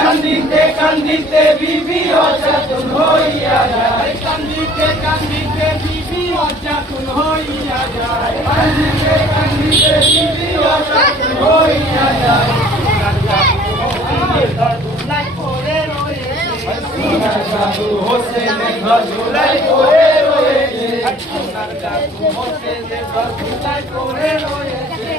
কান্দিতে কান্দিতে বিবি অচেতন হইয়া যায়, কান্দিতে কান্দিতে বিবি অচেতন হইয়া যায়, কান্দিতে কান্দিতে বিবি অচেতন হইয়া যায়। জাদু হোসেনের ঘর ঝুলাই করে রয়েছে, জাদু হোসেনের ঘর ঝুলাই করে রয়েছে,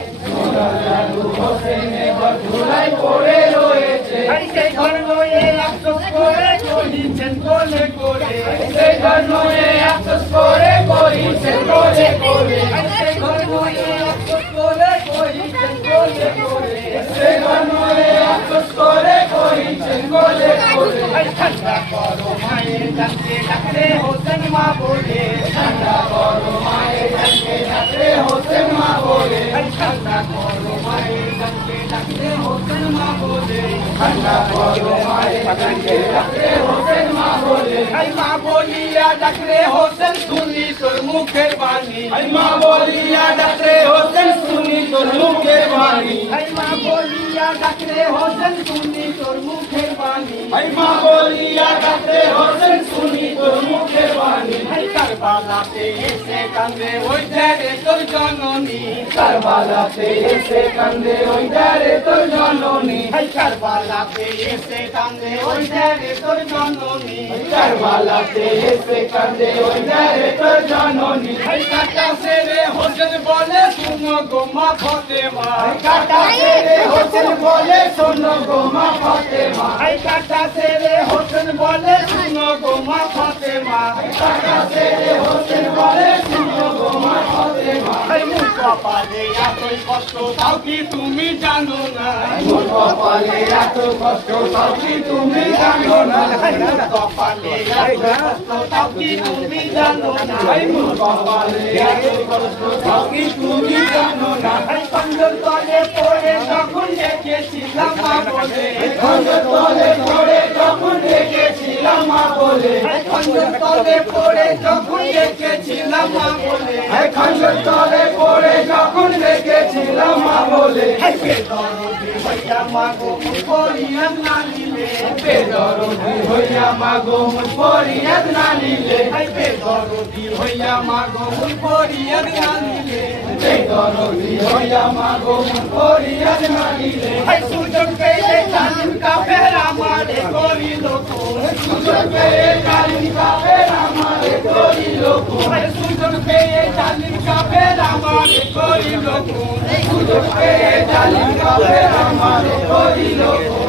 জাদু হোসেনের ঘর ঝুলাই করে রয়েছে। সেই ঘর নয়ে আফসোস করে কহিছেন কোলে করে, সেই ঘর নয়ে আফসোস করে কহিছেন কোলে করে, সেই ঘর নয়ে আফসোস করে কহিছেন কোলে করে, সেই ঘর নয়ে আফসোস করে কহিছেন কোলে করে। ঠান্ডা করো মায়ের ডাকে ডাকলে হোসেন মা বলে, ঠান্ডা করো মায়ের ডাকে ডাকলে হোসেন মা বলে, ঠান্ডা করো মায়ের ডাকে ডাকলে হোসেন মা বলে, ঠান্ডা করো মায়ের ডাকে ডাকলে হোসেন মা বলে। আই মা বলিয়া ডাকলে হোসেন শুনি তোর মুখের বাণী, আই মা বলিয়া ডাকলে হোসেন শুনি তোর মুখের বাণী, আই মা বলিয়া ডাকলে হোসেন শুনি তোর মুখের বাণী, আই মা বলিয়া ডাকলে হোসেন শুনি তোর মুখের বাণী। আই কারবালাতে এসে কান্দে ওই ধারে তোর জননী, কারবালাতে এসে কান্দে ওই ধারে তোর জননী, আই কারবালাতে এসে কান্দে ওই ধারে তোর জননী, কারবালাতে এসে কান্দে ওই ধারে তোর জননী। আই কাটা সেরে হোসেন বলে শুনো গো মা ফাতেমা, আই কাটা সেরে হোসেন বলে শুনো গো মা ফাতেমা, আই কাটা সেরে হোসেন বলে শুনো গো মা ফাতেমা, আই কাটা সেরে হোসেন বলে শুনো গো মা ফাতেমা। আই মুখ কপালে এতই কষ্ট তাও কি তুমি জানো না, মুখ কপালে এত কষ্ট তাও কি তুমি জানো না, মুখ কপালে এত কষ্ট তাও কি তুমি জানো না, মুখ কপালে এত কষ্ট তাও কি তুমি জানো না। খঞ্জর তলে পড়ে যখন দেখেছিলাম মা বলে, খঞ্জর তলে পড়ে যখন দেখেছিলাম মা বলে, খঞ্জর তলে পড়ে যখন দেখেছিলাম মা বলে, খঞ্জর তলে পড়ে যখন দেখেছিলাম মা বলে। বেদরদি হইয়া মা গো মুখ ফরিয়াদ না নিলে, বেদরদি হইয়া মা গো মুখ ফরিয়াদ না নিলে, বেদরদি হইয়া মা গো মুখ ফরিয়াদ না নিলে, বেদরদি হইয়া মা গো মুখ ফরিয়াদ না নিলে। সুযোগ পেলে জালিম কাফের আমারে করিল খুন, সুযোগ পেয়ে জালিম কাফের আমারে করিল খুন, সুযোগ পেয়ে জালিম কাফের আমারে করিল খুন, সুযোগ পেয়ে জালিম কাফের আমারে করিল খুন।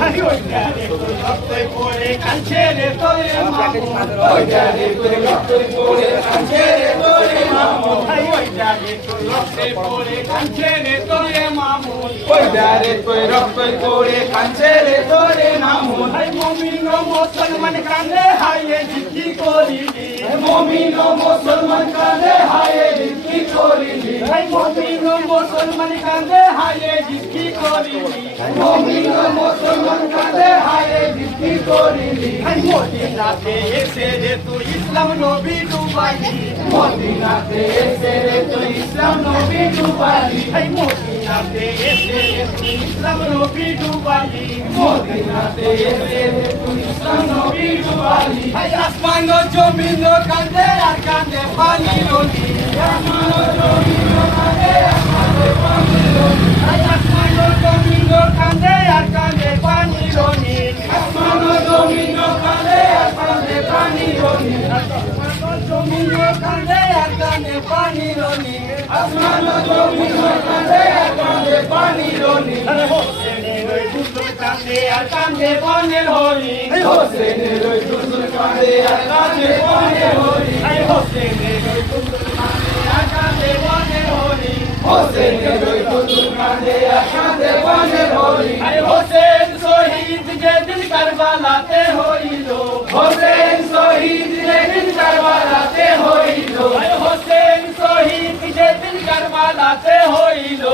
রক্তই পড়ে কাঁদছে রে তোরে মামুন, ওই জানে তোর রক্তই পড়ে কাঁদছে রে তোরে মামুন, ওই জানে তোর রক্তই পড়ে কাঁদছে রে তোরে মামুন, ওই জানে তোর রক্তই পড়ে কাঁদছে রে তোরে মামুন। মুমিন ও মুসলমান কাঁদে হায় জিকি করিলি, মুমিন ও মুসলমান কাঁদে হায় জিকি করিলি, মুমিন ও মুসলমান কাঁদে হায় জিকি করিলি, মুমিন ও মুসলমান কাঁদে হায় জিকি করিলি। মদিনাতে এসে রে তুই ইসলাম নবী ডুবাইলি, মদিনাতে এসে রে তুই ইসলাম নবী ডুবাইলি, মদিনাতে এসে রে তুই ইসলাম নবী ডুবাইলি, মদিনাতে এসে রে তুই ইসলাম নবী ডুবাইলি। আসমান ও জমিন কাঁদে আর কাঁদে পানি রলি, আসমান ও জমিন কাঁদে আর কাঁদে পানি রলি, আসমান ও জমিন কাঁদে আর কাঁদে পানি রলি, আসমান ও জমিন কাঁদে আর কাঁদে পানি রলি, আসমান ও জমিন কাঁদে আর কাঁদে পানি রলি, আসমান ও জমিন কাঁদে আর কাঁদে পানি রলি। হোসেনের ওই দুধ কাঁদে আর কাঁদে বনের হরি, হোসেনের ওই দুধ কাঁদে আর কাঁদে বনের হরি, হোসেনের ওই দুধ কাঁদে আর কাঁদে বনের হরি, হোসেনের ওই দুধ কাঁদে আর কাঁদে বনের হরি। হোসেন শহীদ যেদিন কারবালাতে হইল, হোসেন শহীদ যেদিন কারবালাতে হইল, হোসেন শহীদ যেদিন কারবালাতে হইল